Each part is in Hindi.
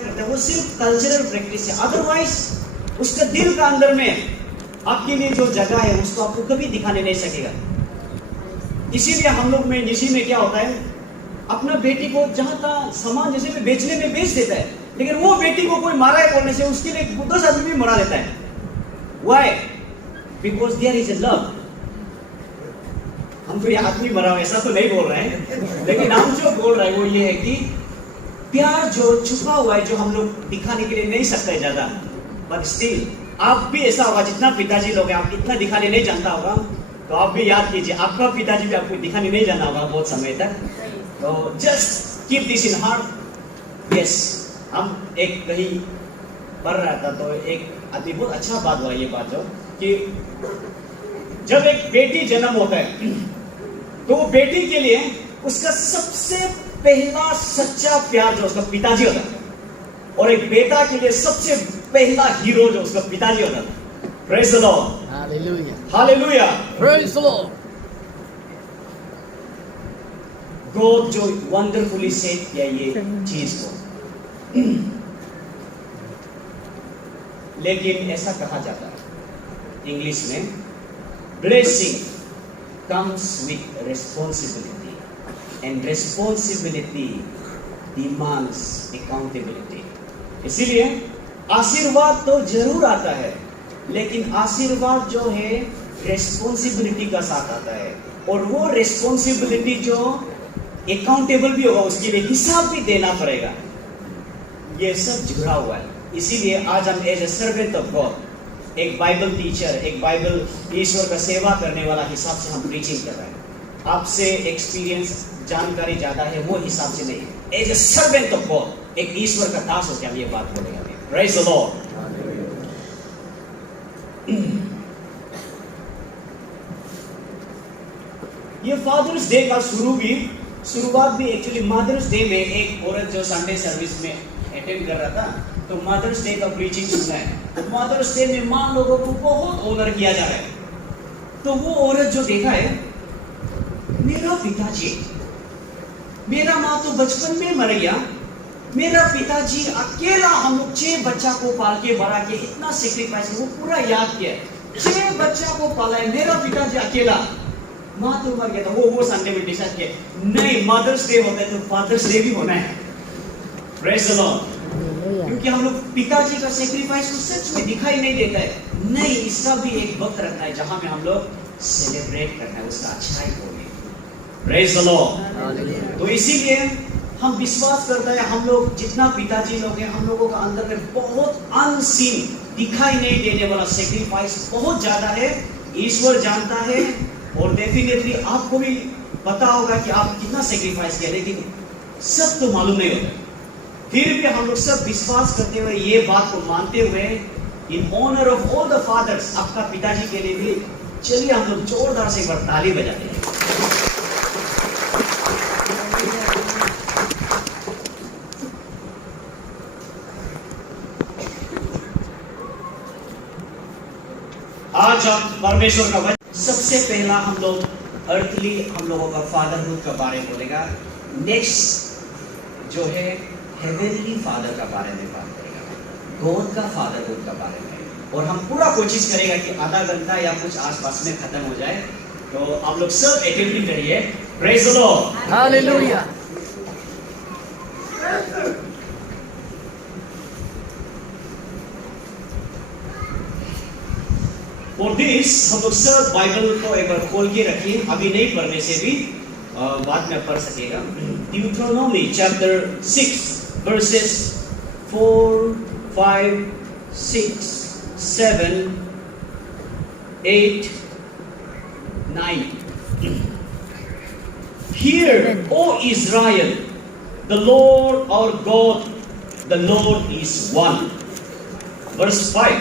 करता है वो सिर्फ कल्चरल प्रैक्टिस है, अदरवाइज उसका दिल का अंदर में आपके लिए जो जगह है उसको आपको कभी दिखाने नहीं सकेगा। इसीलिए हम लोग में निशी में क्या होता है, अपना बेटी को जहां तहां सामान जैसे में बेचने में बेच देता है, लेकिन वो बेटी को कोई मारा है बोलने से उसके लिए 10 आदमी भी मरा देता है। Why? Because there is a love. हम तो ये आदमी मरा ऐसा तो नहीं बोल रहे हैं, लेकिन हम जो बोल रहे हैं वो ये है कि प्यार जो छुपा हुआ है, जो हम लोग दिखाने के लिए नहीं सकते ज्यादा, बट स्टिल आप भी ऐसा होगा, जितना पिताजी लोग हैं आप इतना दिखाने नहीं जानता होगा, तो आप भी याद कीजिए आपका पिताजी भी आपको दिखाने नहीं जाना होगा बहुत समय तक। तो just keep this in heart. Yes, हम एक कहीं पढ़ रहा था तो एक आदमी बहुत अच्छा बात हुआ, ये बात जो कि जब एक बेटी जन्म होता है तो वो बेटी के लिए उसका सबसे पहला सच्चा प्यार जो उसका पिताजी होता है, और एक बेटा के लिए सबसे पहला हीरो जो उसका पिताजी होता है। Praise the Lord. Hallelujah. Hallelujah. Praise the Lord. God जो वंडरफुली सेट किया ये चीज को, लेकिन ऐसा कहा जाता है इंग्लिश में, blessing comes with responsibility and responsibility demands accountability. इसीलिए आशीर्वाद तो जरूर आता है, लेकिन आशीर्वाद जो है रेस्पॉन्सिबिलिटी का साथ आता है, और वो रेस्पॉन्सिबिलिटी जो अकाउंटेबल भी होगा, उसके लिए हिसाब भी देना पड़ेगा। ये सब जुड़ा हुआ है। इसीलिए आज हम as a servant of God, एक बाइबल टीचर, एक बाइबल ईश्वर का सेवा करने वाला हिसाब से हम प्रीचिंग कर रहे हैं। आपसे एक्सपीरियंस जानकारी ज्यादा है वो हिसाब से नहीं, as a servant of God, एक ईश्वर का दास होकर हम ये बात बोलेंगे। Praise the Lord. ये फादर्स डे का शुरुआत भी एक्चुअली मदर्स डे में, एक औरत जो संडे सर्विस में अटेंड कर रहा था तो मदर्स डे का प्रीचिंग सुना है। मदर्स डे में मां लोगों को बहुत ऑनर किया जा रहा है, तो वो औरत जो देखा है, मेरा पिताजी, मेरा माँ तो बचपन में मर गया, मेरा पिताजी अकेला हम लोग 6 बच्चा को पाल के बड़ा के इतना सेक्रीफाइस, वो पूरा याद किया, 6 बच्चा को पाला है मेरा पिताजी अकेला, माँ तो मर गया था। वो संडे में डिसाइड किया, नहीं मदर्स डे होता है तो फादर्स डे भी होना है। Praise the Lord. क्योंकि हम लोग पिताजी का सेक्रीफाइस को सच में दिखाई नहीं देता है, नहीं इसका भी एक वक्त रखना है जहां में हम लोग सेलिब्रेट करना है उसका अच्छाई को। Praise the Lord. तो इसीलिए हम विश्वास करते हैं, हम लोग जितना पिताजी लोग हैं, हम लोगों का अंदर में बहुत अनसीन, दिखाई नहीं देने वाला सेक्रीफाइस बहुत ज्यादा है, ईश्वर जानता है, और डेफिनेटली आपको भी पता होगा कि आप कितना सेक्रीफाइस किया, लेकिन सब तो मालूम नहीं होता। फिर भी हम लोग सब विश्वास करते हुए, ये बात को मानते हुए, in honour of all the fathers, आपका पिताजी के लिए भी चलिए हम लोग जोरदार से एक बार ताली बजाते हैं। आज हम परमेश्वर का वचन, सबसे पहला हम लोग अर्थली हम लोगों का फादरहुड का बारे में बोलेगा, नेक्स्ट जो है हेवनली फादर का बारे में बात करेगा, गॉड का फादरहुड का बारे में, और हम पूरा कोशिश करेगा कि आधा घंटा या कुछ आसपास में खत्म हो जाए। तो आप लोग सब अटेंड करिए। Praise the Lord. Hallelujah. For this हम लोग सब बाइबल को एक बार खोल के रखिए, अभी नहीं पढ़ने से भी बाद में पढ़ सकेगा। Deuteronomy chapter 6 verses 4, 5, 6, 7, 8, 9. Hear, O Israel, the Lord our God, the Lord is one. Verse 5.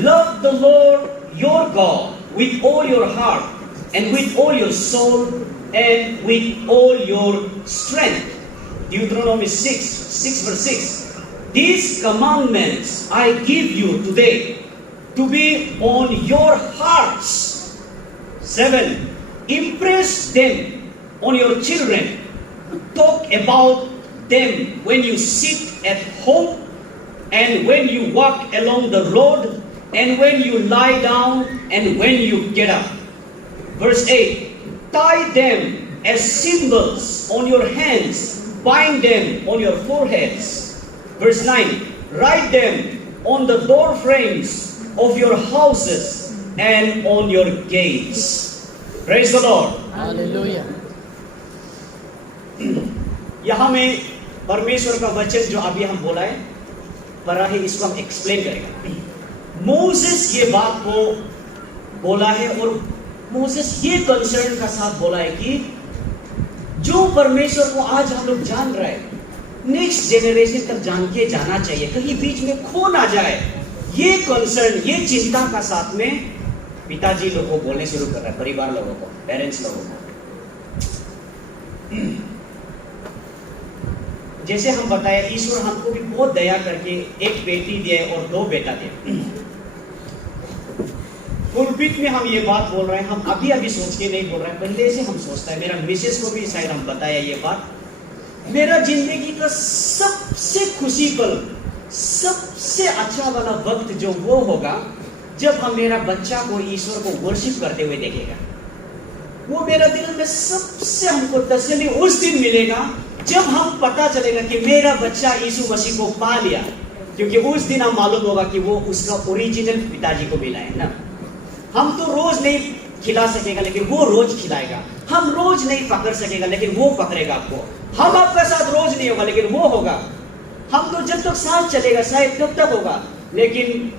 Love the Lord your God with all your heart and with all your soul and with all your strength. Deuteronomy 6 verse 6. These commandments I give you today to be on your hearts. 7. Impress them on your children. Talk about them when you sit at home, and when you walk along the road, and when you lie down, and when you get up. Verse 8, tie them as symbols on your hands, bind them on your foreheads. Verse 9, write them on the door frames of your houses and on your gates. Praise the Lord. Hallelujah. यहाँ में परमेश्वर का वचन जो अभी हम बोला है, पढ़ा है, इसको हम एक्सप्लेन करेंगे। मोसेस ये बात को बोला है और मोसेस ये कंसर्न का साथ बोला है कि जो परमेश्वर को आज हम लोग जान रहे हैं, नेक्स्ट जेनरेशन तक जान के जाना चाहिए, कहीं बीच में खो ना जाए। ये कंसर्न, ये चिंता का साथ में पिताजी लोग को बोलने शुरू कर रहा है, परिवार लोगों को, पेरेंट्स लोगों को। जैसे हम बताया, ईश्वर हमको भी बहुत दया करके एक बेटी दिए और 2 बेटा दिए। पुलपिट में हम ये बात बोल रहे हैं, हम अभी सोच के नहीं बोल रहे हैं, पहले से हम सोचता है। मेरा मिसेस को भी शायद हम बताया ये बात। मेरा जिंदगी का सबसे खुशी पल, सबसे अच्छा वाला वक्त जो वो होगा जब हम मेरा बच्चा को ईश्वर को वर्शिप करते हुए देखेगा। वो मेरा दिल में सबसे हमको तसल्ली उस दिन मिलेगा जब हम पता चलेगा कि मेरा बच्चा यीशु मसीह को पा लिया, क्योंकि उस दिन हम मालूम होगा कि वो उसका ओरिजिनल पिताजी को मिला है ना। हम तो रोज नहीं खिला सकेगा, लेकिन वो रोज खिलाएगा। हम रोज नहीं पकड़ सकेगा, लेकिन वो पकड़ेगा आपको। हम आपका साथ रोज नहीं होगा, लेकिन वो होगा। हम तो जब तक साथ चलेगा शायद तब तक होगा, लेकिन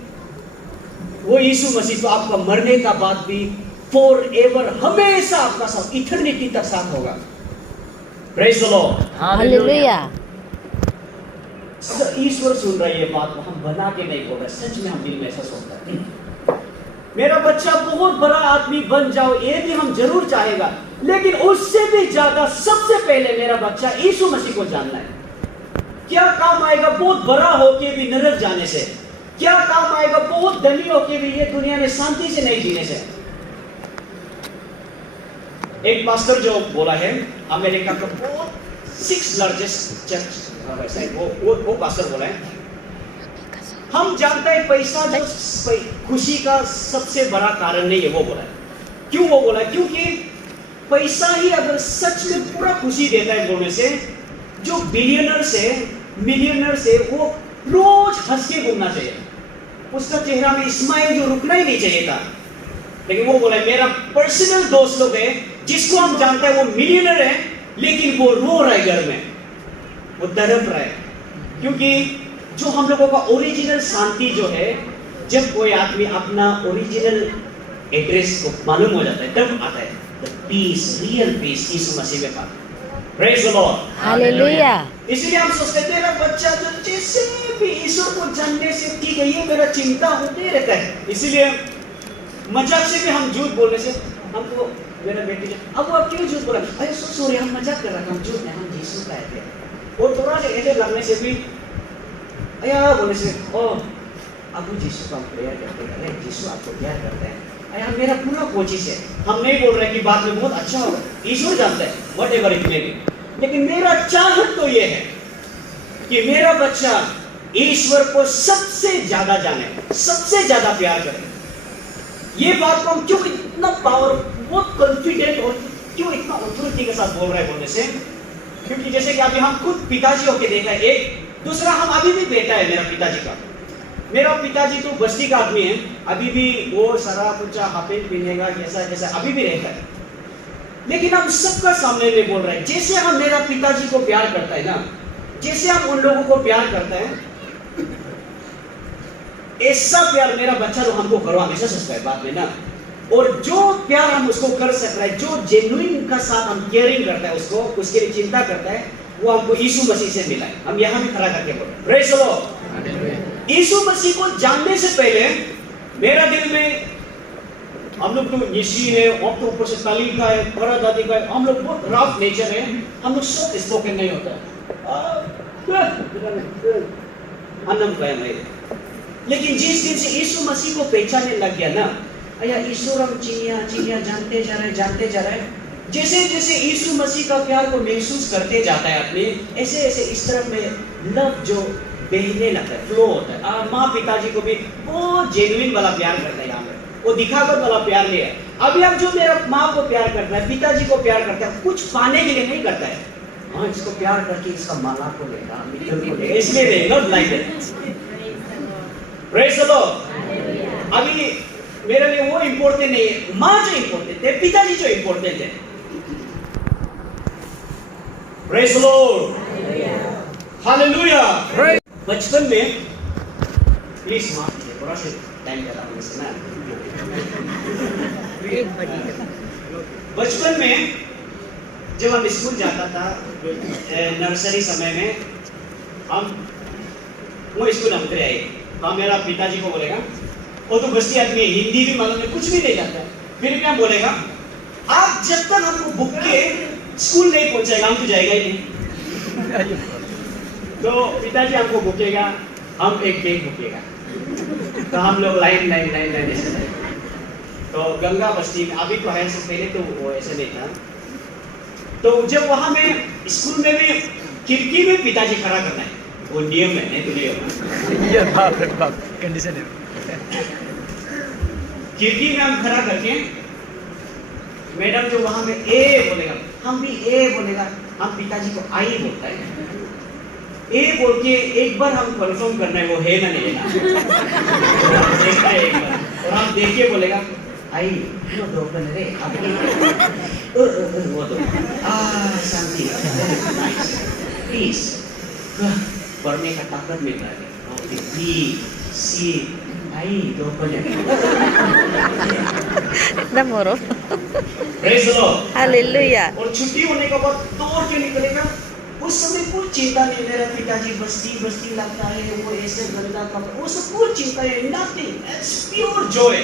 वो यीशु मसीह तो आपका मरने का बाद भी फॉरएवर, हमेशा आपका साथ, इटर्निटी तक साथ होगा। Praise the Lord. हालेलुया। ईश्वर सुन रहा है ये बात को, हम बना के नहीं बोल रहे, सच में हम दिल में ऐसा सोचता है। मेरा बच्चा बहुत बड़ा आदमी बन जाओ, ये भी हम जरूर चाहेगा, लेकिन उससे भी ज्यादा सबसे पहले मेरा बच्चा यीशु मसीह को जानना है। क्या काम आएगा बहुत बड़ा होके भी नरक जाने से? क्या काम आएगा बहुत धनी होके भी ये दुनिया में शांति से नहीं जीने से? एक पास्टर जो बोला है, अमेरिका का बहुत 6 लार्जेस्ट चर्च, वो पास्टर बोला है, हम जानते हैं पैसा जो खुशी का सबसे बड़ा कारण नहीं है। वो बोला है, क्यों वो बोला है? क्योंकि पैसा ही अगर सच में पूरा खुशी देता है बोलने से, जो बिलियनर से मिलियनर से वो रोज हंस के घूमना चाहिए, उसका चेहरा में स्माइल जो रुकना ही नहीं चाहिए था। लेकिन वो बोला मेरा पर्सनल दोस्त लोग है जिसको हम जानते हैं वो मिलियनर है, लेकिन वो रो रहा है घर में, वो तड़प रहा है। क्योंकि जो हम लोगों का ओरिजिनल शांति जो है, जब कोई आदमी अपना ओरिजिनल एड्रेस को मालूम हो जाता है तब आता है द पीस, रियल पीस यीशु मसीह में पाता है। Praise the Lord, hallelujah. इसलिए हम सोचते हैं मेरा बच्चा जो जैसे भी ईश्वर को जानने से ठीक है, ये मेरा चिंता होते रहता है। इसीलिए मजाक से भी हम झूठ बोलने से हमको मेरा बेटी अब वो क्यों झूठ बोला, अरे सॉरी हम मजाक कर रहा था, हम झूठ नहीं, हम यीशु का है। और थोड़ा सा ऐसे लगने से भी अया बोले से ओ अब यीशु का प्रेयर करते हैं, यीशु आपको प्यार करता है। अया मेरा पूरा कोशिश है, हम नहीं बोल रहे कि बाद में बहुत अच्छा होगा, ईश्वर जानता है व्हाटएवर इट मे बी, लेकिन मेरा चाहत तो ये है कि मेरा बच्चा ईश्वर को सबसे ज्यादा जाने, सबसे ज्यादा प्यार करे। ये बात को हम क्यों इतना पावर, बहुत कॉन्फिडेंट और क्यों इतना ऑथोरिटी के साथ बोल रहे हैं बोलने से, क्योंकि जैसे कि अभी हम खुद पिताजी होके देखा है, एक दूसरा हम अभी भी बेटा है मेरा पिताजी का। मेरा पिताजी तो बस्ती का आदमी है, अभी भी वो शराब कुचा हाफिल पीनेगा जैसा जैसा अभी भी रहता है। लेकिन हम सबका सामने में बोल रहे हैं, जैसे हम मेरा पिताजी को प्यार करता है ना, जैसे हम उन लोगों को प्यार करता है, ऐसा प्यार मेरा बच्चा तो हमको करो, हमेशा सोचता है बात में ना। और जो प्यार हम उसको कर सक रहे हैं, जो जेन्युइन का साथ हम केयरिंग करता है उसको, उसके लिए चिंता करता है, वो हमको यीशु मसीह से मिला है। हम यहाँ भी खड़ा करके बोल रहे हैं प्रेज़ द लॉर्ड। यीशु मसीह को जानने से पहले मेरा दिल में, हम लोग तो निशी है, और तो ऊपर से तालीम का है, बड़ा दादी का है, हम लोग बहुत रफ नेचर है, हम लोग सॉफ्ट स्पोकन नहीं होता अनम का है। लेकिन जिस दिन से यीशु मसीह को पहचानने लग गया ना, अया ईश्वर हम चिड़िया चिड़िया जानते जा रहे, जैसे जैसे यीशु मसीह का प्यार को महसूस करते जाता है अपने, ऐसे ऐसे इस तरफ में लव जो बहने लगता है, फ्लो होता है। माँ पिताजी को भी बहुत जेन्युइन वाला प्यार करता है यहाँ पे, वो दिखावट वाला प्यार नहीं है। अभी अब जो मेरा माँ को प्यार करता है, पिताजी को प्यार करता है, कुछ पाने के लिए नहीं करता है। हाँ, इसको प्यार करके इसका माला को लेगा, मित्र को लेगा, इसलिए नहीं, not like that. Praise the Lord. अभी मेरे लिए वो इम्पोर्टेंट नहीं है, माँ जो इम्पोर्टेंट है, पिताजी जो इम्पोर्टेंट है। Praise the Lord, hallelujah. बचपन में, प्लीज माफ कीजिए, थोड़ा सा टाइम ज़्यादा होने से ना। बचपन में जब हम स्कूल जाता था, नर्सरी समय में, हम वो स्कूल हम उतरे आए, हम मेरा पिताजी को बोलेगा, वो तो बस्ती आदमी है, हिंदी भी मालूम है, कुछ भी नहीं जाता है, फिर क्या बोलेगा, आप जब तक हमको भूख के स्कूल नहीं पहुंचाएगा हम तो जाएगा ही नहीं। तो पिताजी हमको भूखेगा, हम एक केक भूखेगा, तो हम लोग लाइन लाइन लाइन लाइन ऐसे जाएंगे। तो गंगा बस्ती में अभी तो है, से पहले तो वो ऐसे नहीं था। तो जब वहां में स्कूल में भी खिड़की में पिताजी खड़ा करना है, वो नियम है, नहीं तो नहीं होगा। ये बाप कंडीशन है। खिड़की में हम खड़ा करके, मैडम जो वहां में ए बोलेगा, हम भी ए बोलेगा, हम पिताजी को आई बोलता है। ए बोल के एक बार हम कंफर्म करना है वो है ना नहीं है ना। देखते हैं एक बार, और हम देख के बोलेगा आई वो दो बन रे, वो दो शांति, प्लीज पढ़ने का ताकत मिल रहा है। बी सी आई दो बने, इतना मोरो। Praise the Lord, hallelujah. और छुट्टी होने के बाद दौड़ के निकलेगा। उस समय कोई चिंता नहीं, मेरा पिताजी बस्ती बस्ती लगता है, वो ऐसे गंदा कपड़ा, वो सब कोई चिंता है, नथिंग, इट्स प्योर जॉय,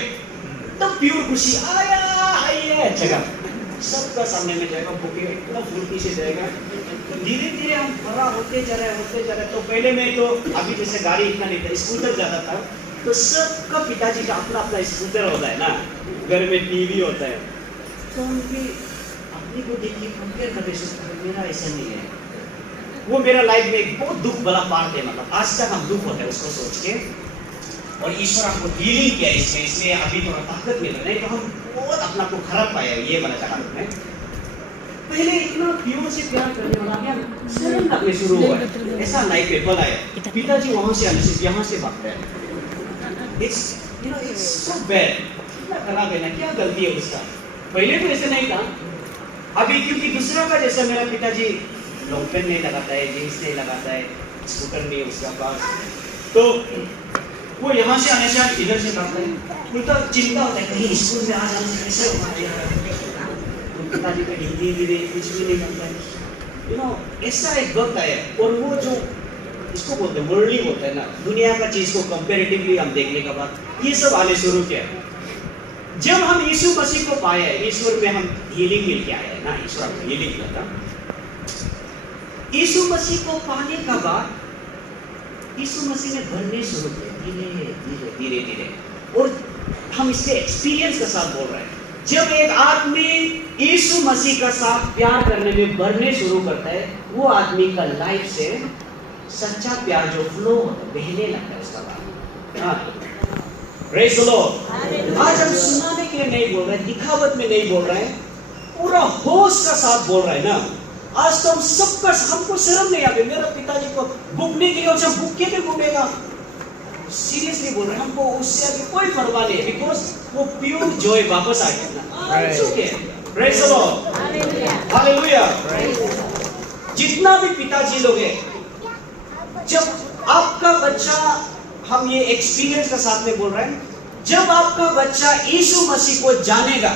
तो प्योर खुशी। आया आइए जगह सबका सामने में जाएगा, भूखे इतना फुर्ती से जाएगा। तो धीरे धीरे हम बड़ा होते जा रहे। तो पहले में तो अभी जैसे गाड़ी इतना नहीं था, स्कूटर जाता था, तो सबका पिताजी का अपना अपना स्कूटर होता है ना, घर में टीवी होता है, तो उनकी अपनी को देखिए कंपेयर करते हैं, मेरा ऐसा नहीं है। वो मेरा लाइफ में एक बहुत दुख वाला पार्ट है, मतलब आज तक हम दुख होता है उसको सोच के, और ईश्वर हमको हीलिंग किया इसमें, इसलिए अभी थोड़ा ताकत मिल रहा है। नहीं तो हम बहुत अपना को खराब पाया ये वाला जगह में। पहले इतना प्योर से प्यार करने वाला क्या शर्म लगने शुरू हुआ है, ऐसा लाइफ पेपर आया, पिताजी वहां से आने से यहाँ से भाग रहे हैं। इट्स सो बैड, कितना खराब है ना, क्या गलती है उसका। पहले तो ऐसे नहीं था, अभी क्योंकि दूसरा का जैसा मेरा पिताजी लॉन्ग पेन नहीं लगाता है, जीन्स नहीं लगाता है, स्कूटर नहीं है उसका पास, तो वो यहाँ से आने से इधर से भागता है। उनका चिंता होता है कहीं स्कूल में आ जाने से कैसे होगा, तो पिताजी को हिंदी भी नहीं, कुछ भी नहीं जानता है, यू नो, ऐसा एक वक्त आया। और वो जो इसको बोलते हैं वर्ल्डली होता है ना, दुनिया का चीज को कंपैरेटिवली हम देखने के बाद ये सब आने शुरू किया। जब हम यीशु मसीह को पाए, ईश्वर में हम हीलिंग मिल के आए ना, ईश्वर हमको हीलिंग किया था। यीशु मसीह को पाने का बाद यीशु मसीह ने भरने शुरू किया धीरे धीरे, और हम इससे एक्सपीरियंस के साथ बोल रहे हैं। जब एक आदमी यीशु मसीह का साथ प्यार करने में बढ़ने शुरू करता है, वो आदमी का लाइफ से सच्चा प्यार जो फ्लो होता है, बहने लगता है उसका बात। Praise the Lord. आज हम सुनाने के लिए नहीं बोल रहे, दिखावट में नहीं बोल रहे हैं, पूरा होश का साथ बोल रहे हैं ना। आज तो हम सबका, हमको शर्म नहीं आती, मेरा पिताजी को भूखने के लिए, और जब भूख के भी घूमेगा, सीरियसली बोल रहे हैं, हमको उससे आगे कोई परवाह नहीं है, बिकॉज वो प्योर जॉय वापस आ गया। Praise the Lord, hallelujah. जितना भी पिताजी लोग हैं, जब आपका बच्चा, हम ये एक्सपीरियंस के साथ में बोल रहे हैं, जब आपका बच्चा यीशु मसीह को जानेगा,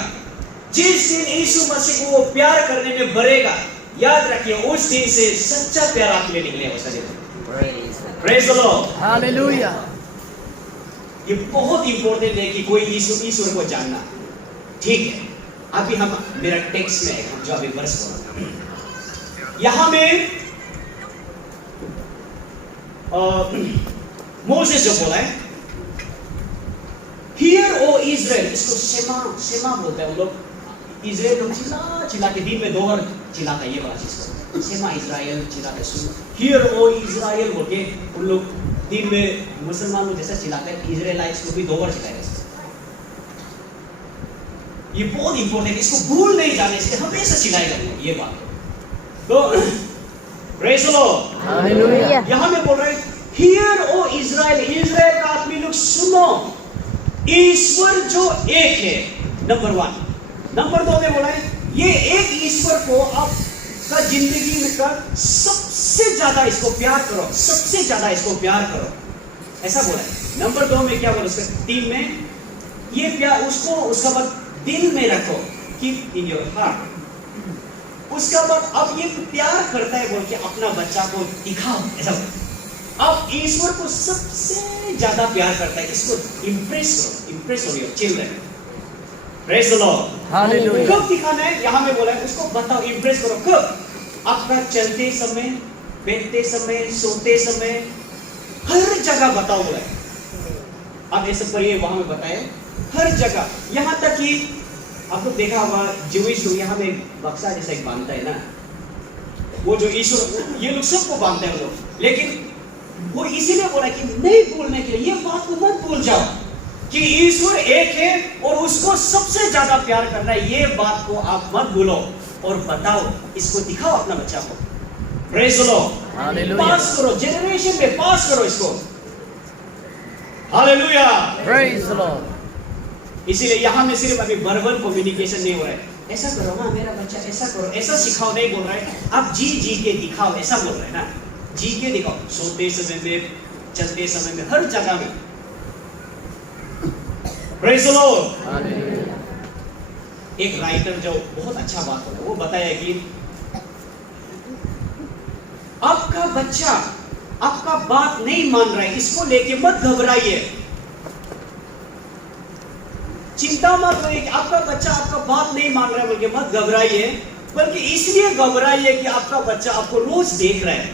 जिस दिन यीशु मसीह को वो प्यार करने में बढ़ेगा, याद रखिए उस दिन से सच्चा प्यार आप में निकलेगा उसका। Praise the Lord, hallelujah. ये बहुत इंपॉर्टेंट है कि कोई ईश्वर को जानना। ठीक है, अभी हम मेरा टेक्स्ट में जो अभी वर्स बोला, यहां में मोसेस जो बोला है, हियर ओ इज़राइल, इसको शेमा बोलते हैं हम लोग, इजराइल लोग चिल्ला के दिन में 2 बार चिल्लाता ये वाला चीज को, सेमा इजराइल चिल्लाते सुन, हियर ओ इजराइल बोल के उन लोग दिन में मुसलमान लोग जैसा चिल्लाते हैं, इजराइलाइट्स को भी 2 बार चिल्लाएगा। ये बहुत इंपॉर्टेंट, इसको भूल नहीं जाने, इसलिए हमेशा चिल्लाएगा ये बात। तो प्रेज़ द लॉर्ड, हालेलुया। यहां में बोल रहे हैं हियर ओ इजराइल, इजराइल का आदमी लोग सुनो, ईश्वर जो एक है, नंबर 1। नंबर 2 में बोला है ये एक ईश्वर को आपका जिंदगी में का सबसे ज्यादा इसको प्यार करो, सबसे ज्यादा इसको प्यार करो, ऐसा बोला है। नंबर 2 में क्या बोला, उसका 3 में ये प्यार उसको, उसका बाद दिल में रखो, कीप इन योर हार्ट। उसका बाद अब ये प्यार करता है बोल के अपना बच्चा को दिखाओ, ऐसा बोला। अब ईश्वर को सबसे ज्यादा प्यार करता है, इसको इम्प्रेस करो, इम्प्रेस हो your children. Praise the Lord, hallelujah. कब दिखाना है, यहां में बोला है उसको बताओ, इम्प्रेस करो। कब? आपका चलते समय, बैठते समय, सोते समय, हर जगह बताओ बोला है। अब ऐसे पढ़िए, वहां में बताए हर जगह, यहां तक कि आप लोग देखा होगा ज्यूइश लोग यहाँ में बक्सा जैसा एक बांधता है ना, वो जो ईश्वर, ये लोग सबको बांधते हैं लोग, लेकिन वो इसीलिए बोला कि नहीं भूलने के लिए, ये बात को मत भूल जाओ कि ईश्वर एक है और उसको सबसे ज्यादा प्यार करना है, ये बात को आप मत भूलो और बताओ, इसको दिखाओ अपना बच्चा को। Praise the Lord, hallelujah. Pass करो, जनरेशन में पास करो इसको। Hallelujah, praise the Lord. इसीलिए यहां में सिर्फ अभी वर्बल कम्युनिकेशन नहीं हो रहा है, ऐसा करो ना मेरा बच्चा, ऐसा करो, ऐसा सिखाओ नहीं बोल रहा है, आप जी जी के दिखाओ, ऐसा बोल रहे हैं ना, जी के दिखाओ, सोते समय में, चलते समय में, हर जगह में। Praise the Lord. हालेलुया। एक राइटर जो बहुत अच्छा बात होता है, वो बताया कि आपका बच्चा आपका बात नहीं मान रहा है, इसको लेके मत घबराइए, चिंता मत करिए कि आपका बच्चा आपका बात नहीं मान रहा है बोल के मत घबराइए, बल्कि इसलिए घबराइए कि आपका बच्चा आपको रोज देख रहा है।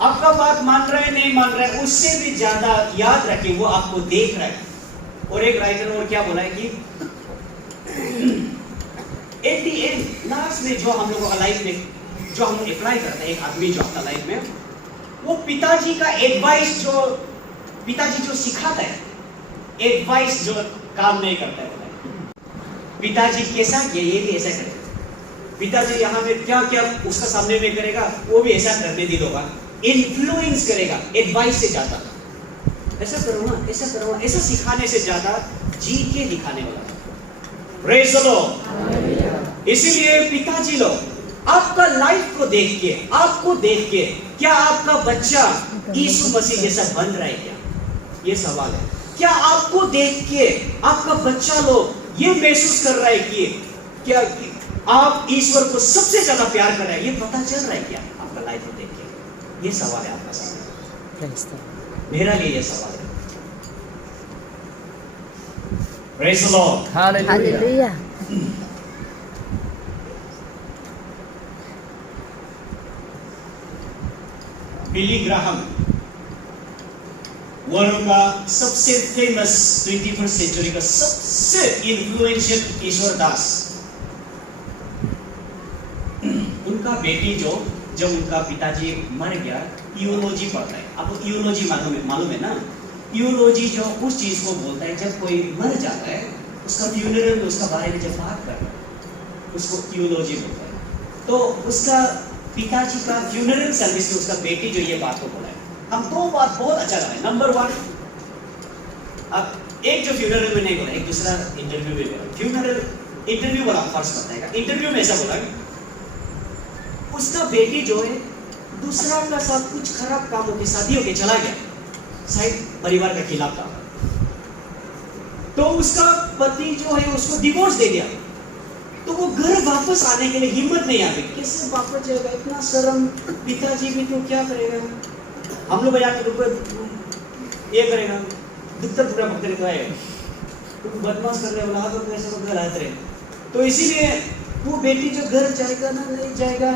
आपका बात मान रहा है नहीं मान रहा है, उससे भी ज्यादा याद रखें वो आपको देख रहा है। और एक राइटर और क्या बोला है कि एट द एंड, लास्ट में जो हम लोगों का लाइफ में जो हम अप्लाई करते हैं, एक आदमी जो अपना लाइफ में, वो पिताजी का एडवाइस, जो पिताजी जो सिखाता है, एडवाइस जो काम नहीं करता है, पिताजी कैसा किया ये भी ऐसा करेगा, पिताजी यहाँ में क्या क्या उसका सामने में करेगा वो भी ऐसा करने दी होगा, इन्फ्लुएंस करेगा एडवाइस से ज्यादा, ऐसा करो ना, ऐसा करो ना, ऐसा सिखाने से ज्यादा जी के दिखाने वाला। Praise the Lord. इसीलिए पिताजी लोग आपका लाइफ को देख के, आपको देख के, क्या आपका बच्चा यीशु मसीह जैसा बन रहा है क्या, ये सवाल है। क्या आपको देख के आपका बच्चा लोग ये महसूस कर रहा है कि क्या आप ईश्वर को सबसे ज्यादा प्यार कर रहे हैं, ये पता चल रहा है क्या आपका लाइफ को देख के? ये सवाल है आपका सामने, मेरा लिए ये सवाल है। Praise the Lord, hallelujah. Billy Graham, world का सबसे फेमस 21st सेंचुरी का सबसे इन्फ्लुएंशियल ईश्वर दास, उनका बेटी जो जब उनका पिताजी मर गया, थियोलॉजी पढ़ता है। आपको थियोलॉजी मालूम है ना? थियोलॉजी जो उस चीज को बोलता है जब कोई मर जाता है, उसका फ्यूनरल में उसका बारे में जब बात करता है, उसको थियोलॉजी बोलता है। तो उसका पिताजी का फ्यूनरल सर्विस में उसका बेटी जो ये बात को बोला है, हम दो बात बहुत अच्छा लगा। नंबर 1, अब एक जो फ्यूनरल में नहीं बोला, एक दूसरा इंटरव्यू में बोला। फ्यूनरल इंटरव्यू वाला फर्स्ट बताएगा। इंटरव्यू में ऐसा बोला उसका बेटी जो है दूसरा का साथ कुछ खराब कामों के शादी होके चला गया, शायद परिवार के खिलाफ था, तो उसका पति जो है उसको डिवोर्स दे दिया। तो वो घर वापस आने के लिए हिम्मत नहीं आ रही, कैसे वापस जाएगा, इतना शर्म, पिताजी भी तो क्या करेगा, हम लोग बाजार ये करेगा, दुखता पूरा भक्त रहता है, तो बदमाश कर रहे हो, वहां पर ऐसे घर आते रहे। तो इसीलिए वो बेटी जो घर जाएगा ना, नहीं जाएगा,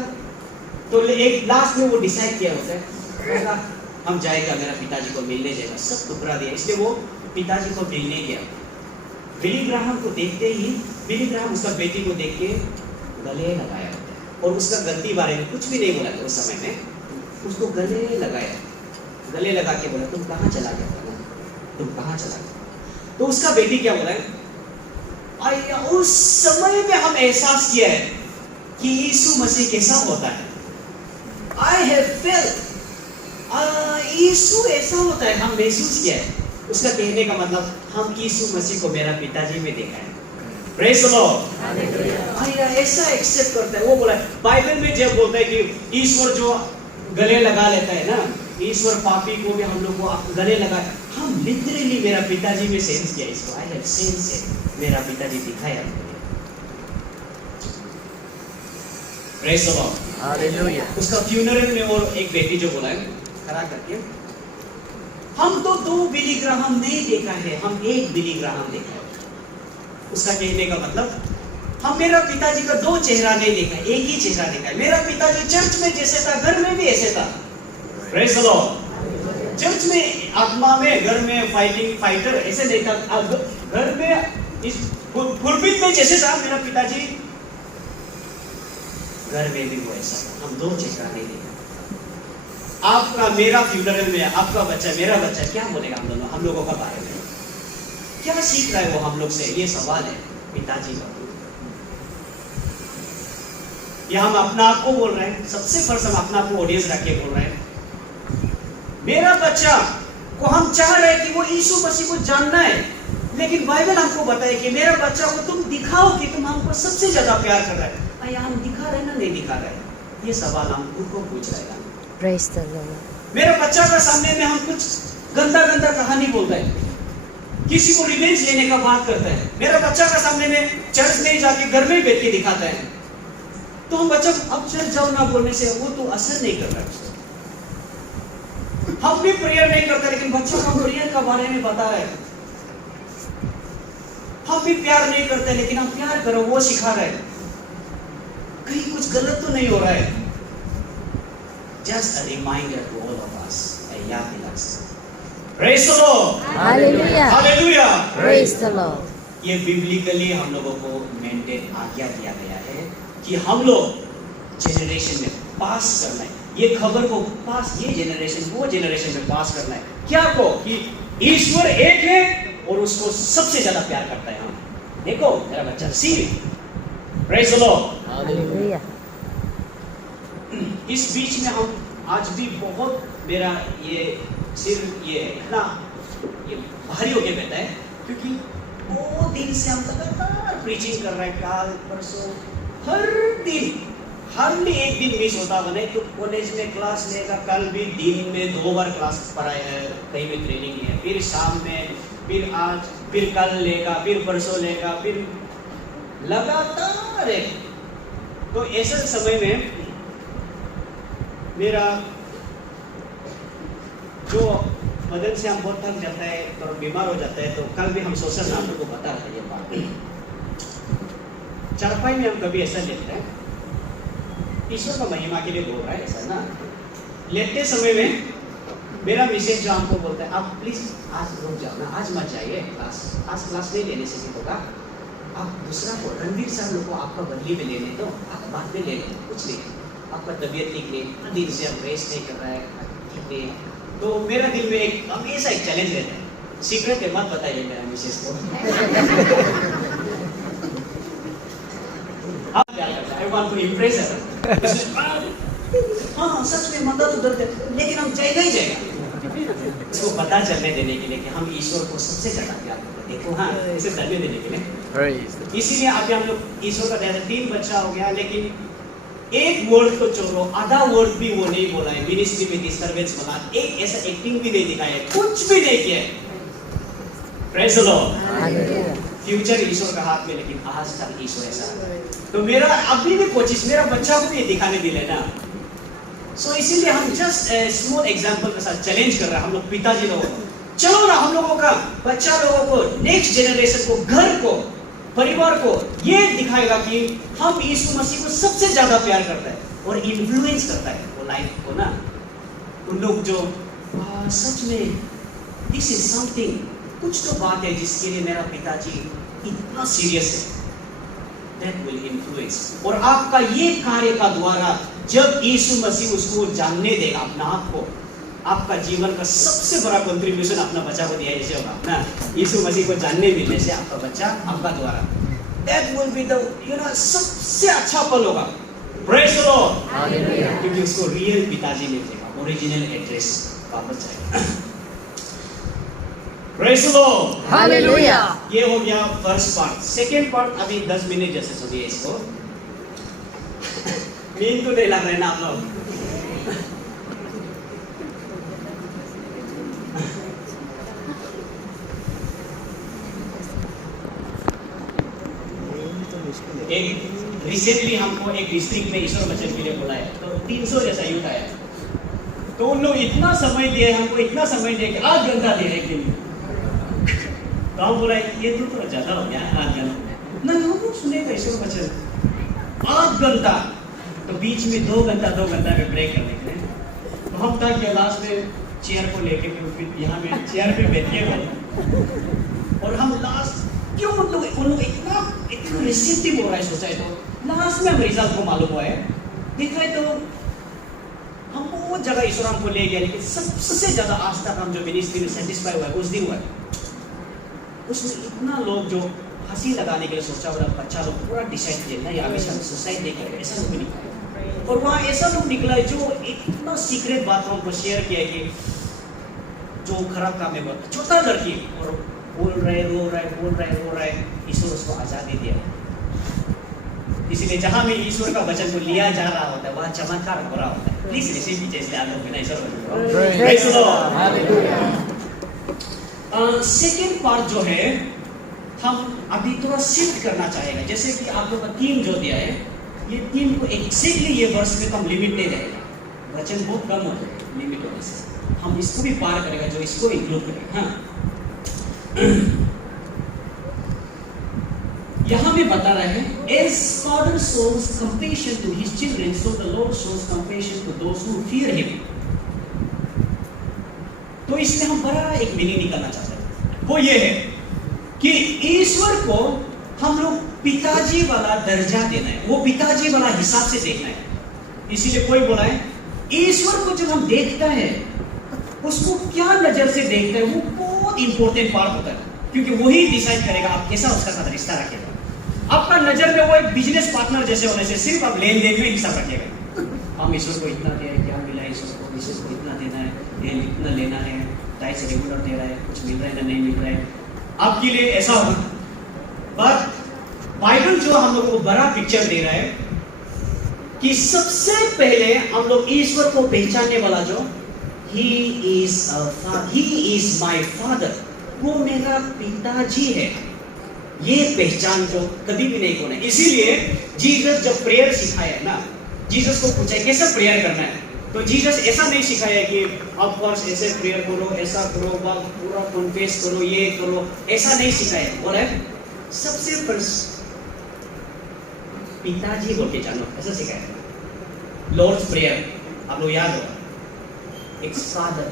तो एक लास्ट में वो डिसाइड किया होता है, हम जाएगा, मेरा पिताजी को मिलने जाएगा, सब ठुकरा दिया। इसलिए वो पिताजी को मिलने गया। बिली ग्राहम को देखते ही बिली ग्राहम उसका बेटी को देख के गले लगाया होता है, और उसका गलती बारे में कुछ भी नहीं बोला था उस समय में, उसको गले लगाया, गले लगा के बोला तुम कहाँ चला गया था, तुम कहाँ चला गया। तो उसका बेटी क्या बोला है, उस समय में हम एहसास किया है कि यीशु मसीह कैसा होता है। आई हैव फेल्ट, यीशु ऐसा होता है, हम महसूस किया है। उसका कहने का मतलब हम यीशु मसीह को मेरा पिताजी में देखा है। Praise the Lord. ऐसा एक्सेप्ट करता है। वो बोला बाइबल में जब बोलता है कि ईश्वर जो गले लगा लेता है ना, ईश्वर पापी को भी हम लोग को गले लगा, हम लिटरली मेरा पिताजी में सेंस किया इसको। आई हैव सेंस इट, मेरा पिताजी दिखाया हमको। Praise the Lord. हालेलुया। उसका फ्यूनरल में और एक बेटी जो बोला है खड़ा करके, हम तो 2 बिली ग्राहम नहीं देखा है, हम एक बिली ग्राहम देखा है। उसका कहने का मतलब हम मेरा पिताजी का 2 चेहरा नहीं देखा, एक ही चेहरा देखा है। मेरा पिताजी चर्च में जैसे था, घर में भी ऐसे था। Praise the Lord. चर्च में आत्मा में, घर में फाइटर ऐसे नहीं था। घर में इस पुलपिट में जैसे था मेरा पिताजी, घर में भी वो ऐसा था। हम 2 चेहरा नहीं देखा। आपका मेरा फ्यूनरल में आपका बच्चा मेरा बच्चा क्या बोलेगा हम लोगों का बारे में, क्या सीख रहा है वो हम लोग से, ये सवाल है पिताजी का। या हम अपना आप को बोल रहे हैं, सबसे फर्स्ट हम अपना आप को ऑडियंस रख के बोल रहे हैं। मेरा बच्चा को हम चाह रहे हैं कि वो यीशु मसीह को जानना है, लेकिन बाइबल हमको बताए कि मेरा बच्चा को तुम दिखाओ कि तुम हमको सबसे ज्यादा प्यार कर रहे हैं। हम दिखा रहे ना, नहीं दिखा रहे, ये सवाल हम खुद को पूछ रहे हैं। Praise the Lord. मेरे बच्चा के सामने में हम कुछ गंदा गंदा कहानी बोलते हैं, किसी को रिवेंज लेने का बात करते हैं। मेरा बच्चा के सामने में चर्च नहीं जाके घर में बैठ के दिखाते हैं, तो हम बच्चा अब चर्च जाओ ना बोलने से वो तो असर नहीं कर रहा। हम भी प्रेयर नहीं करते, लेकिन बच्चों को प्रेयर के बारे में बता रहे हैं। हम भी प्यार नहीं करते, लेकिन हम प्यार करो वो सिखा रहे हैं। कहीं कुछ गलत तो नहीं हो रहा है। Just a reminder to all of us. याद दिला सकते। Praise the Lord. Hallelujah. Hallelujah. Praise the Lord. ये बिब्लिकली हम लोगों को मेंटेन आज्ञा दिया गया है कि हम लोग जेनरेशन में पास करना है, ये खबर को पास, ये जेनरेशन वो जेनरेशन में पास करना है। क्या को कि ईश्वर एक है और उसको सबसे ज्यादा प्यार करता है। हम देखो मेरा बच्चा सी। Praise the Lord. हालेलुया। इस बीच में हम आज भी बहुत, मेरा ये सिर ये इतना ये भारी हो गया बैठा है, क्योंकि बहुत दिन से हम लगातार प्रीचिंग कर रहे हैं। काल परसों हर दिन, हार्डली एक दिन मिस होता बने तो कॉलेज में क्लास लेगा, कल भी दिन में 2 बार क्लास पढ़ाया है, कहीं भी ट्रेनिंग है, फिर शाम में, फिर आज, फिर कल लेगा, फिर परसों लेगा, फिर लगातार है। तो ऐसे समय में मेरा जो बदन से हम बहुत थक जाता है और बीमार हो जाता है, तो कल भी हम सोचा था आप लोगों को बता रहे ये बात। चारपाई में हम कभी ऐसा लेते हैं, ईश्वर का महिमा के लिए बोल रहा है ऐसा ना, लेते समय में मेरा मिसेज जो हमको बोलता है, आप प्लीज आज रुक जाओ ना, आज मत जाइए क्लास, आज क्लास नहीं लेने से होगा, आप दूसरा को रणवीर सर लोग को आपका बदली में लेने दो, आप बाद में ले लें, कुछ नहीं, आपका तबीयत ठीक नहीं, दिन से आप रेस्ट नहीं कर रहा है, ठीक नहीं। तो मेरा दिल में एक हमेशा एक चैलेंज रहता है, सीक्रेट है मत बताइए मेरा मिसेज को। आप क्या करते हैं, I want to impress her. हाँ सच में मदद उधर दे, लेकिन हम जाएगा ही जाएगा इसको पता चलने देने के लिए कि हम ईश्वर को सबसे ज्यादा प्यार करते हैं। देखो हाँ, इसे धन्य देने के लिए, इसीलिए आप हम लोग ईश्वर का दया, 3 बच्चा हो गया, लेकिन एक वर्ड तो छोड़ो, आधा वर्ड भी वो नहीं बोला है। मिनिस्ट्री में डिस्टर्बेंस बोला, एक ऐसा एक्टिंग भी नहीं दिखाया, कुछ भी नहीं किया है। Praise the Lord. फ्यूचर ईश्वर का हाथ में, लेकिन आज तक ईश्वर ऐसा। तो मेरा अभी भी कोशिश, मेरा बच्चा को ये दिखाने दिले ना, सो इसीलिए हम जस्ट स्मॉल एग्जांपल के साथ चैलेंज कर रहे हैं हम लोग पिताजी लोगों को। चलो ना हम लोगों का बच्चा लोगों को, नेक्स्ट जनरेशन को, घर को, परिवार को ये दिखाएगा कि हम यीशु मसीह को सबसे ज्यादा प्यार करता है और इन्फ्लुएंस करता है वो लाइफ को ना। उन लोग जो सच में दिस इज समथिंग, कुछ तो बात है जिसके लिए मेरा पिताजी इतना सीरियस है, that will influence। और आपका ये कार्य का द्वारा जब यीशु मसीह उसको जानने देगा अपना आप को, आपका जीवन का सबसे बड़ा कंट्रीब्यूशन अपना बच्चा को दिया जैसे होगा ना, यीशु मसीह को जानने मिलने से आपका बच्चा आपका द्वारा, that will be the सबसे अच्छा पल होगा। Praise the Lord, क्योंकि उसको रियल पिताजी मिल जाएगा, ओरिजिनल एड्रेस वापस जाएगा। Praise the Lord, hallelujah. ये हो गया फर्स्ट पार्ट। सेकेंड पार्ट अभी 10 मिनट जैसे सुनिए इसको। नींद तो नहीं लग रहा है ना आप लोग? एक रिसेंटली हमको एक डिस्ट्रिक्ट में ईश्वर वचन के लिए बुलाया, तो 300 जैसा यूथ आया, तो उन लोग इतना समय दिए हमको, इतना समय दिए कि 8 घंटा दे रहे के लिए। तो हम बोला ये तो थोड़ा ज्यादा हो गया 8 घंटा ना, हम सुनेगा ईश्वर वचन 8 घंटा, तो बीच में 2 घंटा में ब्रेक करने के लिए। तो हम तक के लास्ट में चेयर को लेके फिर यहाँ में चेयर पे बैठे हुए, और हम लास्ट क्यों उन लोग इतना रिसेप्टिव हो रहा है सोचा है, तो लास्ट में हम रिजल्ट को मालूम हुआ है, देखा है तो हम बहुत जगह ईश्वर हमको ले गया, लेकिन सबसे ज्यादा आज तक हम जो मिनिस्ट्री में सेटिस्फाई हुआ है उस दिन हुआ है। उसमें इतना लोग जो हंसी लगाने के लिए सोचा, और बच्चा लोग पूरा डिसाइड किया ना यार इसका सुसाइड नहीं करेगा, ऐसा लोग भी निकला, और वहाँ ऐसा लोग निकला है जो इतना सीक्रेट बात हमको शेयर किया कि जो खराब काम है बहुत छोटा लड़की, और बोल रहे रो रहा है, ईश्वर उसको आजादी दिया। इसीलिए जहां में ईश्वर का वचन को लिया जा रहा होता है वहाँ चमत्कार हो रहा होता है। प्लीज रिसीव कीजिए इसलिए आप लोग बिना ईश्वर। सेकेंड पार्ट जो है हम अभी थोड़ा शिफ्ट करना चाहेगा, जैसे कि आप लोग का थीम जो दिया है, ये थीम को एक्जैक्टली ये वर्ष में तो हम लिमिट नहीं रहेगा, वचन बहुत कम हो जाएगा लिमिट होने से, हम इसको भी पार करेगा जो इसको इंक्लूड करेगा। हाँ, यहां में बता रहे हैं, as father shows compassion to his children, so the Lord shows compassion to those who fear him। तो इसमें हम बड़ा एक मीनिंग निकालना चाहते हैं, वो ये है कि ईश्वर को हम लोग पिताजी वाला दर्जा देना है, वो पिताजी वाला हिसाब से देखना है। इसीलिए कोई बोला है ईश्वर को जब हम देखता है उसको क्या नजर से देखता है, वो बहुत इंपॉर्टेंट पार्ट होता है, क्योंकि वही डिसाइड करेगा आप कैसा उसका साथ रिश्ता रखेगा। आपका नजर में वो एक बिजनेस पार्टनर जैसे होने से सिर्फ आप लेन देन में हिसाब रखिएगा, हम ईश्वर को इतना दिया है, क्या मिला है ईश्वर को इतना देना है, ये इतना लेना है, टैक्स रेगुलर दे रहा है, कुछ मिल रहा है ना नहीं मिल रहा है, आपके लिए ऐसा होगा। पर बाइबल जो हम लोग को बड़ा पिक्चर दे रहा है कि सबसे पहले हम लोग ईश्वर को पहचानने वाला जो He is my father, वो मेरा पिताजी है, ये पहचान जो कभी भी नहीं खोना। इसीलिए जीसस जब प्रेयर सिखाया ना, जीसस को पूछा कैसे प्रेयर करना है, तो जीसस ऐसा नहीं सिखाया कि आप फर्स्ट ऐसे प्रेयर करो, ऐसा करो, पूरा कॉन्फेस करो, ये करो, ऐसा नहीं सिखाया। बोला सबसे फर्स्ट पिताजी बोल के जानो, ऐसा सिखाया। लॉर्ड्स प्रेयर आप लोग याद होगा, एक फादर,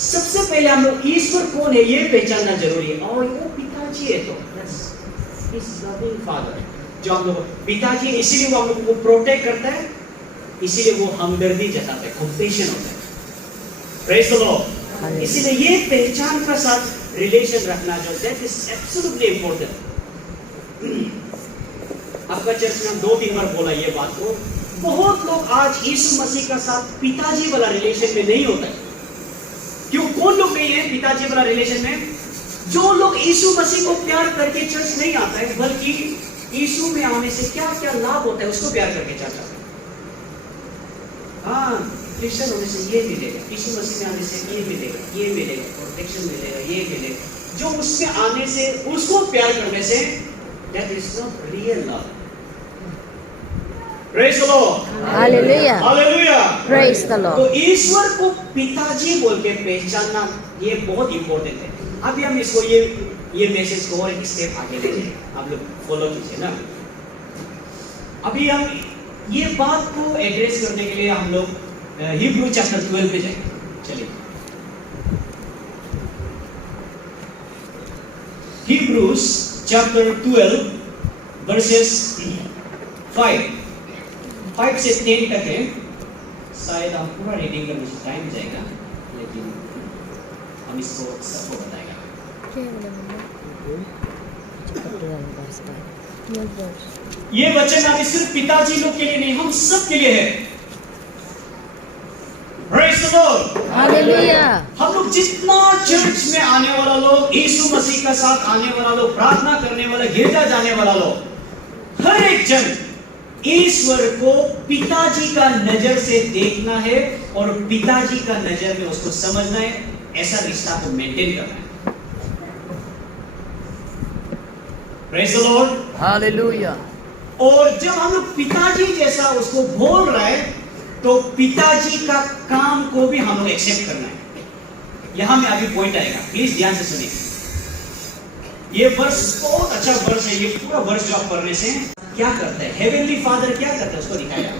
सबसे पहले हम लोग ईश्वर कौन है ये पहचानना जरूरी है, और वो पिताजी है, तो इस लविंग फादर जो हम लोग पिताजी, इसीलिए वो हम लोग को प्रोटेक्ट करता है, इसीलिए वो हमदर्दी जताता है, कंपैशन होता है। Praise the Lord. इसीलिए ये पहचान का साथ रिलेशन रखना जो दैट इज एब्सोल्युटली इंपॉर्टेंट। आपका चर्च में 2-3 बार बोला ये बात को, बहुत लोग आज यीशु मसीह का साथ पिताजी वाला रिलेशन में नहीं होता है। क्यों? कौन लोग नहीं है पिताजी वाला रिलेशन में? जो लोग यीशु मसीह को प्यार करके चर्च नहीं आता है, बल्कि यीशु में आने से क्या क्या लाभ होता है उसको प्यार करके चर्च आता है। हाँ, क्रिश्चियन होने से ये मिलेगा, यीशु मसीह में आने से ये मिलेगा, ये मिलेगा, प्रोटेक्शन मिलेगा, ये मिलेगा। जो उसमें आने से, उसको प्यार करने से, that is not real love. Praise the Lord. Hallelujah. Hallelujah. Praise the Lord. तो ईश्वर को पिताजी बोल के पहचानना ये बहुत इंपॉर्टेंट है। अभी हम इसको ये मैसेज को और एक स्टेप आगे ले जाएंगे, आप लोग फॉलो कीजिए ना। अभी हम ये बात को एड्रेस करने के लिए हम लोग हिब्रू चैप्टर 12 पे जाएंगे। चलिए, हिब्रूस chapter 12 verses 5 से 10 तक है। शायद हम पूरा रीडिंग करने से टाइम जाएगा, लेकिन हम इसको सबको बताएगा। ये वचन अभी सिर्फ पिताजी लोग के लिए नहीं, हम सब के लिए है। Praise the Lord! हालेलुया। हम लोग जितना चर्च में आने वाला लोग, यीशु मसीह का साथ आने वाला लोग, प्रार्थना करने वाला, गिरजा जाने वाला लोग, हर एक जन ईश्वर को पिताजी का नजर से देखना है और पिताजी का नजर में उसको समझना है, ऐसा रिश्ता को मेंटेन करना है। Praise the Lord! हालेलुया। और जब हम लोग पिताजी जैसा उसको बोल रहे हैं, तो पिताजी का काम को भी हम लोग एक्सेप्ट करना है। यहां में अभी पॉइंट आएगा, प्लीज ध्यान से सुनिए। ये वर्ष बहुत अच्छा वर्ष है। ये पूरा वर्ष जो आप पढ़ने से क्या करता है, हेवनली फादर क्या करता है उसको दिखाया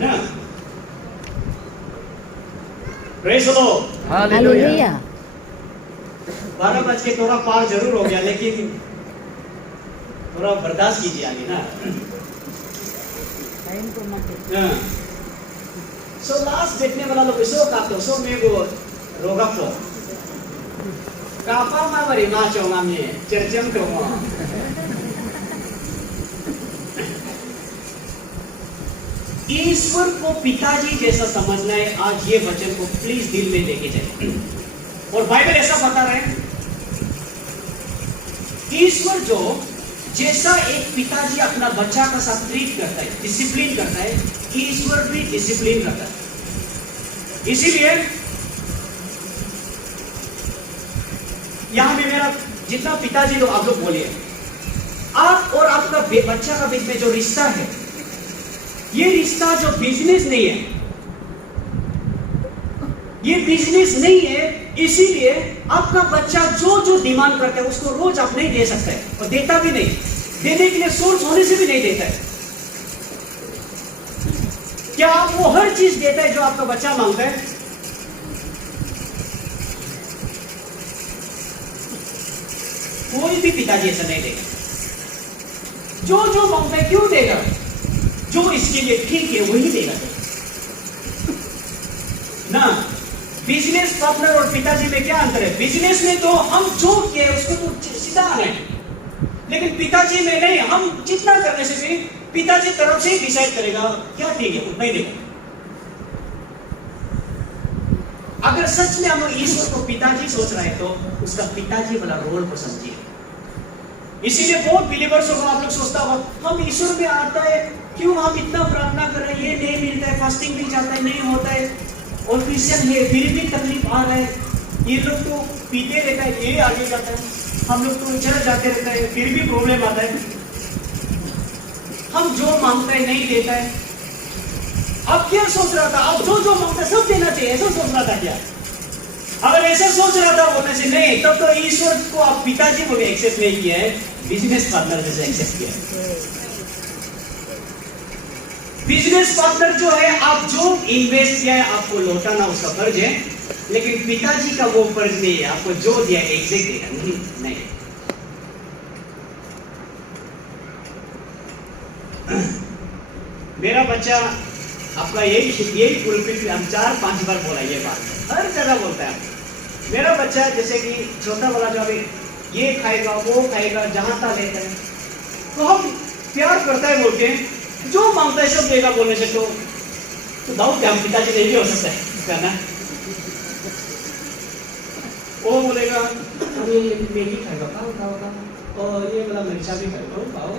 ना। Praise the Lord. हालेलुया। 12 बज के थोड़ा पार जरूर हो गया, लेकिन थोड़ा बर्दाश्त कीजिए आगे ना। So last देखने वाला लोग इसो काटो सो में वो रोगा पो कापा मा बरी मा चोंगा में चर्चम तो हो। ईश्वर को पिताजी जैसा समझना है। आज ये वचन को प्लीज दिल में लेके जाइए। और बाइबल ऐसा बता रहे हैं, ईश्वर जो जैसा एक पिताजी अपना बच्चा का साथ ट्रीट करता है, डिसिप्लिन करता है, ईश्वर भी डिसिप्लिन करता है। इसीलिए यहां में मेरा जितना पिताजी लोग आप लोग बोलिए, आप और आपका बच्चा का बीच में जो रिश्ता है, ये रिश्ता जो बिजनेस नहीं है, ये बिजनेस नहीं है। इसीलिए आपका बच्चा जो जो डिमांड करता है उसको रोज आप नहीं दे सकते और देता भी नहीं, देने के लिए सोर्स होने से भी नहीं देता है। क्या आपको हर चीज देता है जो आपका बच्चा मांगता है? कोई भी पिताजी ऐसा नहीं देगा। जो जो मांगता है क्यों देगा? जो इसके लिए ठीक है वही देगा ना। बिजनेस पार्टनर और पिताजी में क्या अंतर है? बिजनेस में तो हम जो किए उसको तो सीधा आना है, लेकिन पिताजी में नहीं। हम जितना करने से भी पिताजी तरफ से ही डिसाइड करेगा क्या ठीक है उतना ही देगा। अगर सच में हम लोग ईश्वर को पिताजी सोच रहे हैं तो उसका पिताजी वाला रोल को समझिए। इसीलिए बहुत बिलीवर्स होगा, आप लोग सोचता होगा हम ईश्वर में आता है, क्यों हम इतना प्रार्थना कर रहे हैं, ये नहीं मिलता है, फास्टिंग भी जाता है नहीं होता है, और क्रिश्चियन है फिर भी तकलीफ आ रहा है। ये लोग तो पीते रहता है, ये आगे जाता है, हम लोग तो चल जाते रहता है, फिर भी प्रॉब्लम आता है। हम जो मांगते हैं नहीं देता है। अब क्या सोच रहा था? अब जो जो मांगता है सब देना चाहिए, ऐसा सोच रहा था क्या? अगर ऐसा सोच रहा था बोलने से नहीं, तब तो ईश्वर को आप पिताजी को भी एक्सेप्ट नहीं किया है, बिजनेस पार्टनर जैसे एक्सेप्ट किया है। बिजनेस पार्टनर जो है, आप जो इन्वेस्ट किया है आपको लौटाना उसका फर्ज है, लेकिन पिताजी का वो फर्ज नहीं है आपको जो दिया एग्जैक्ट देना नहीं। मेरा बच्चा आपका यही फुलफिल हम 4-5 बार बोला ये बात, हर जगह बोलता है। मेरा बच्चा जैसे कि छोटा वाला जो अभी ये खाएगा वो खाएगा जहां तक लेता है, तो हम प्यार करता है बोल के जो मांगता है सब देगा बोलने से तो दाऊद क्या हम पिताजी नहीं भी हो सकता है करना। वो बोलेगा हम ये मैगी खाएगा, खाओ और ये वाला मिर्चा भी खाएगा, खाओ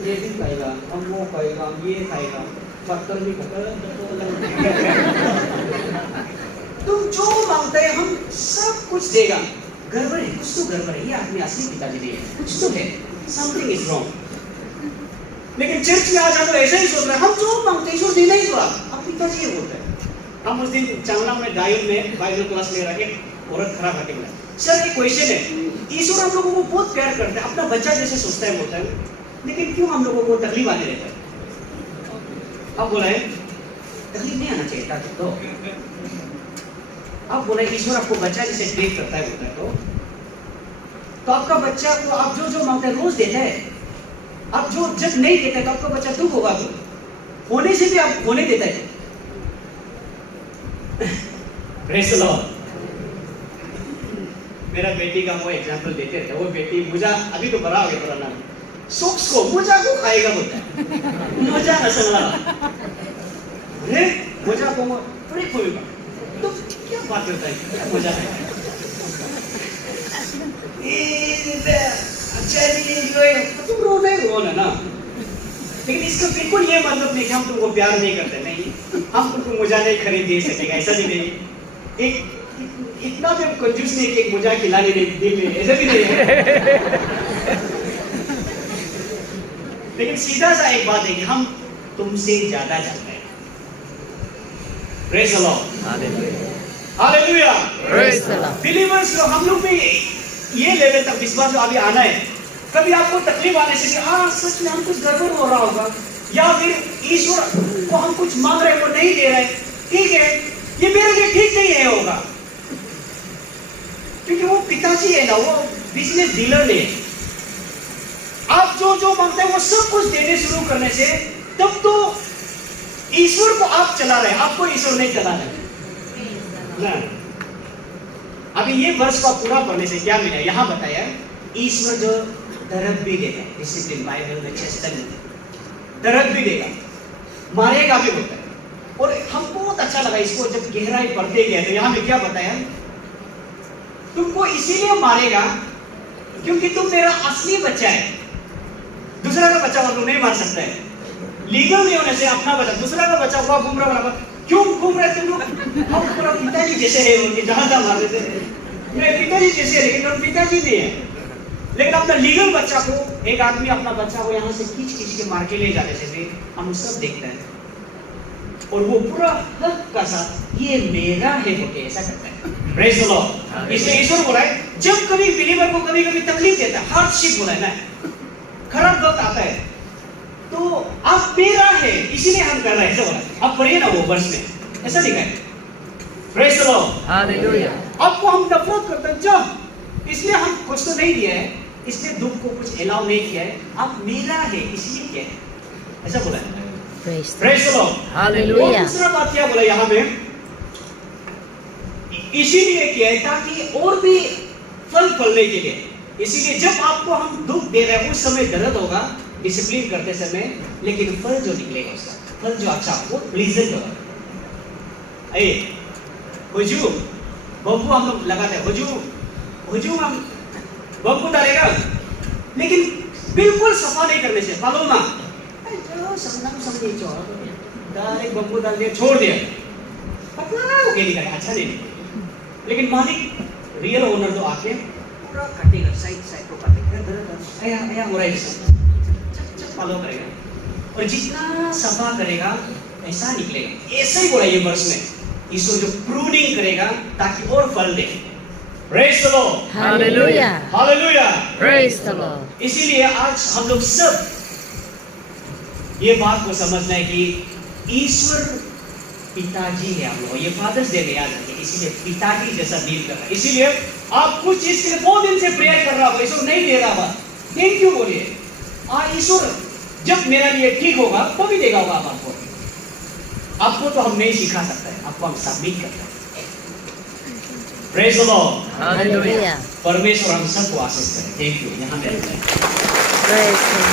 ये भी खाएगा, हम वो खाएगा, हम ये खाएगा, पत्थर भी खाएगा। तुम जो मांगते हैं हम सब कुछ देगा। गड़बड़ है, कुछ तो गड़बड़ है, ये अपने असली पिताजी नहीं है, कुछ तो है, समथिंग इज रॉन्ग। लेकिन चर्च में आज हम लोग ऐसा ही सोच रहे हैं, हम जो मांगते हैं ईश्वर देना ही तो आप पिताजी ये बोलते हैं। हम उस दिन चांगला में डायल में बाइबल क्लास ले रहा है, औरत खराब आके बोला सर एक क्वेश्चन है, ईश्वर हम लोगों को बहुत प्यार करता है, अपना बच्चा जैसे सोचता है बोलता है, लेकिन क्यों हम लोगों को तकलीफ आने देता है? अब बोला है तकलीफ नहीं आना चाहिए था तो। अब बोला ईश्वर आपको बच्चा जैसे ट्रीट करता है बोलता है तो तो आपका बच्चा को आप जो जो मांगते हैं रोज देता है। आप जो जब नहीं देता है तो आपका बच्चा दुख होगा, तो होने से भी आप होने देता है। Praise the Lord. मेरा बेटी का वो एग्जाम्पल देते थे, वो बेटी मुझा अभी तो बड़ा हो गया थोड़ा नाम, सोक्स को मुझा को खाएगा बोलता है, मुझा नसल वाला मुझा को बड़े खोएगा, तो क्या बात करता है, क्या मुझा है अच्छा नहीं जो है तुम रोना ही रोना ना। लेकिन इसका बिल्कुल ये मतलब नहीं कि हम तुमको प्यार नहीं करते, नहीं, हम तुमको मुझा नहीं खरीद दे सकेगा, ऐसा भी नहीं। एक इतना भी कंजूस नहीं कि एक मुझा खिलाने नहीं दे, ऐसा भी नहीं है। लेकिन सीधा सा एक बात है कि हम तुमसे ज्यादा चाहते हैं। Praise the Lord, hallelujah. Praise the Lord. Believers लोग, हम लोग भी ये लेवल तक विश्वास अभी आना है। कभी आपको तकलीफ आने से कि सच में हम कुछ गड़बड़ हो रहा होगा, या फिर ईश्वर को हम कुछ मांग रहे हैं वो नहीं दे रहे, ठीक है, ये मेरे लिए ठीक नहीं है होगा, क्योंकि वो पिताजी है ना, वो बिजनेस डीलर नहीं है। आप जो जो मांगते हैं वो सब कुछ देने शुरू करने से तब तो ईश्वर को आप चला रहे हैं, आपको ईश्वर नहीं चला रहे ना। अभी ये वर्ष का पूरा पढ़ने से क्या मिला, यहां बताया ईश्वर जो दर्द भी देगा, डिसिप्लिन बाइबल में चेष्टन दर्द भी देगा, मारेगा भी होता है। और हमको बहुत अच्छा लगा इसको जब गहराई पढ़ते गए तो यहां में क्या बताया, तुमको इसीलिए मारेगा क्योंकि तुम मेरा असली बच्चा है। दूसरा का बच्चा वो नहीं मार सकता है, लीगल नहीं होने से अपना बच्चा, दूसरा का बच्चा हुआ घूम रहा बराबर, क्यों घूम रहे तुम लोग? हम पूरा पिताजी जैसे है, उनके जहां जहां मार देते हैं, मेरे पिताजी जैसे है, लेकिन हम पिताजी नहीं है। लेकिन अपना लीगल बच्चा को, एक आदमी अपना बच्चा को यहाँ से खींच खींच के मार के ले जाने से भी हम सब देखते हैं, और वो पूरा हक का साथ ये मेरा है बोलके ऐसा करता है। Praise the Lord. इसलिए ईश्वर बोला है, जब कभी बिलीवर को कभी कभी तकलीफ देता है, हार्डशिप बोला है ना, खराब वक्त आता है, तो आप मेरा है इसीलिए हम कर रहे हैं, ऐसा बोला। आप पढ़िए ना वो वर्ष में ऐसा लिखा है। Praise the Lord, Hallelujah. आपको हम नफरत करते हैं जब, इसलिए हम कुछ तो नहीं दिया है, इसलिए दुख को कुछ अलाउ नहीं किया है, आप मेरा है इसलिए किया है, ऐसा बोला है। Praise the praise the Lord. Hallelujah. और दूसरा बात क्या बोला यहाँ में, इसीलिए किया है ताकि और भी फल फलने के लिए। इसीलिए जब आपको हम दुख दे रहे हैं उस समय दर्द होगा डिसिप्लिन करते समय, लेकिन फल जो निकलेगा उसका फल जो अच्छा वो प्लीजेंट होगा। हुजू बम्बू हम लोग लगाते हैं, हुजू हम बम्बू डालेगा, लेकिन बिल्कुल सफा नहीं करने से फलो ना, डायरेक्ट बम्बू डाल दिया छोड़ दिया, पतला हो गया निकलेगा, अच्छा नहीं। लेकिन मालिक रियल ओनर तो आके पूरा काटेगा, साइड साइड को काटेगा, आया हो रहा है, फॉलो करेगा, और जितना सफा करेगा ऐसा निकलेगा। ऐसा ही बोला ये वर्ष में, ईश्वर जो प्रूनिंग करेगा ताकि और फल दे। Praise the Lord, Hallelujah. Hallelujah. Praise the Lord. इसीलिए आज हम लोग सब ये बात को समझना है कि ईश्वर पिताजी है। हम लोग ये फादर्स डे में याद रखें, इसीलिए पिताजी जैसा डील कर रहा है। इसीलिए आप कुछ चीज के लिए बहुत दिन से प्रेयर कर रहा होगा, ईश्वर नहीं दे रहा होगा, थैंक यू बोलिए। ईश्वर जब मेरा लिए ठीक होगा तो भी देगा होगा आपको। आपको तो हम नहीं सिखा सकते हैं, आपको हम सबमिट करते हैं। Praise the Lord, Hallelujah. परमेश्वर हम सबको आशीष करें। Thank you. यहाँ पे Praise the Lord.